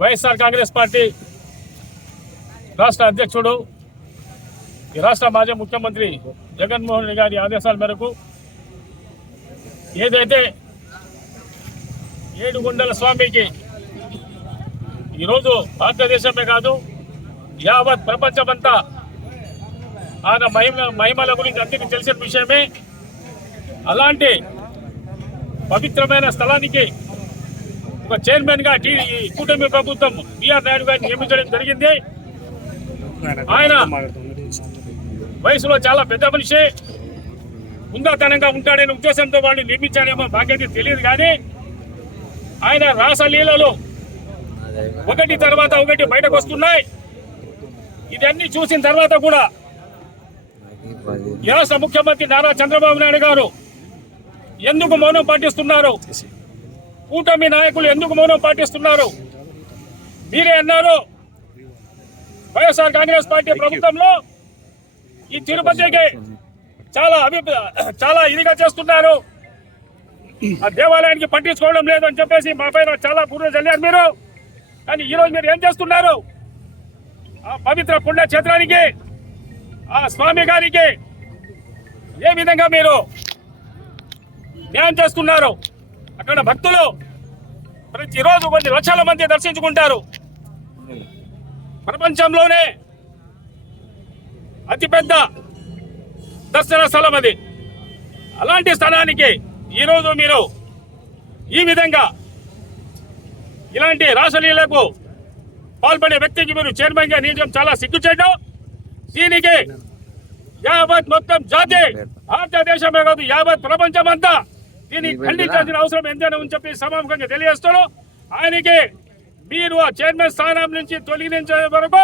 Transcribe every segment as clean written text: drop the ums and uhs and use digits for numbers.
YSR Congress party రాష్ట్ర అధ్యక్షుడు ఈ రాష్ట్ర మాజీ ముఖ్యమంత్రి జగన్మోహన్ రెడ్డి గారి ఆదేశాల మేరకు ఏదైతే ఏడుగుండల స్వామికి ఈరోజు భారతదేశమే కాదు యావత్ ప్రపంచమంతా ఆయన మహిమల గురించి అందరికీ తెలిసిన విషయమే. అలాంటి పవిత్రమైన స్థలానికి ఒక చైర్మన్గా కూటమి ప్రభుత్వం బిఆర్ నాయుడు గారిని నియమించడం జరిగింది. ఆయన వయసులో చాలా పెద్ద మనిషి, ఉందాతనంగా ఉంటాడనే ఉద్దేశంతో వాడిని నియమించాడేమో మాకైతే తెలియదు. కానీ ఆయన రాసలీలలో ఒకటి తర్వాత ఒకటి బయటకు వస్తున్నాయి. ఇదన్నీ చూసిన తర్వాత కూడా ఈ రాష్ట్ర ముఖ్యమంత్రి నారా చంద్రబాబు నాయుడు గారు ఎందుకు మౌనం పాటిస్తున్నారు? కూటమి నాయకులు ఎందుకు మౌనం పాటిస్తున్నారు? మీరే అన్నారు, వైఎస్ఆర్ కాంగ్రెస్ పార్టీ ప్రభుత్వంలో ఈ తిరుపతికి చాలా ఇదిగా చేస్తున్నారు, ఆ దేవాలయానికి పట్టించుకోవడం లేదు అని చెప్పేసి మా పైన చాలా బుర్ర చల్లారు మీరు. కానీ ఈరోజు మీరు ఏం చేస్తున్నారు? ఆ పవిత్ర పుణ్యక్షేత్రానికి, ఆ స్వామి గారికి ఏ విధంగా మీరు న్యాయం చేస్తున్నారు? అక్కడ భక్తులు ప్రతిరోజు కొన్ని లక్షల మంది దర్శించుకుంటారు. ప్రపంచంలోనే అతిపెద్ద దర్శన స్థలం అది. అలాంటి స్థలానికి ఈరోజు మీరు ఈ విధంగా ఇలాంటి రాసలీలకు పాల్పడే వ్యక్తికి మీరు చైర్మన్గా నియమించడం చాలా సిగ్గుచేటు. దీనికి యావత్ మొత్తం జాతి, భారతదేశమే కాదు యావత్ ప్రపంచం అంతా దీన్ని ఖండించాల్సిన అవసరం ఎంతైనా అని చెప్పి సమాముఖంగా తెలియజేస్తారు. ఆయనకి మీరు ఆ చైర్మన్ స్థానం నుంచి తొలగించే వరకు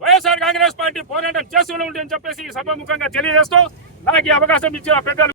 వైఎస్ఆర్ కాంగ్రెస్ పార్టీ పోరాటం చేస్తూనే ఉంటుందని చెప్పేసి సభాముఖంగా తెలియజేస్తూ నాకు ఈ అవకాశం ఇచ్చిన పెద్దలు